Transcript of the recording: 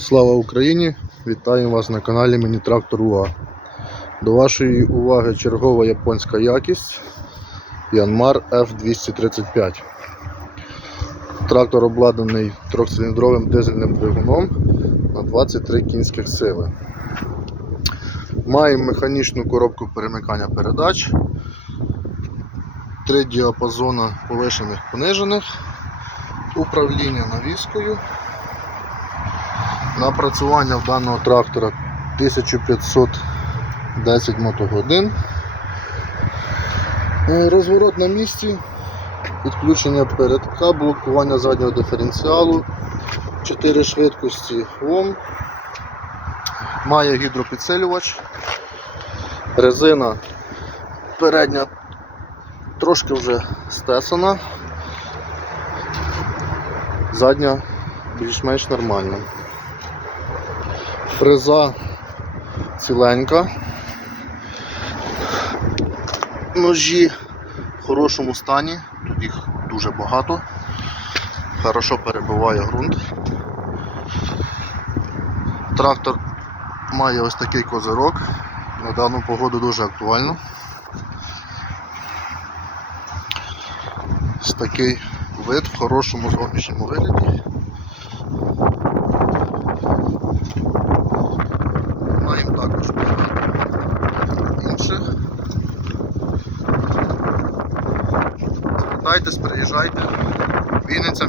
Слава Україні! Вітаю вас на каналі Мені Трактор УА. До вашої уваги чергова японська якість Янмар F235. Трактор обладнаний трьохциліндровим дизельним двигуном на 23 кінських сили. Має механічну коробку перемикання передач, три діапазони повишених понижених, управління навіскою. Напрацювання в даного трактора 1510 мотогодин. Е, Розворот на місці, підключення передка, блокування заднього диференціалу, 4 швидкості ОМ, має гідропідсилювач, резина передня трошки вже стесана, задня більш-менш нормальна. Фреза ціленька. Ножі в хорошому стані, тут їх дуже багато. Хорошо перебиває ґрунт. Трактор має ось такий козирок. На дану погоду дуже актуально. Ось такий вид в хорошому зовнішньому вигляді. Інших. Звертайтесь, приїжджайте. Вінниця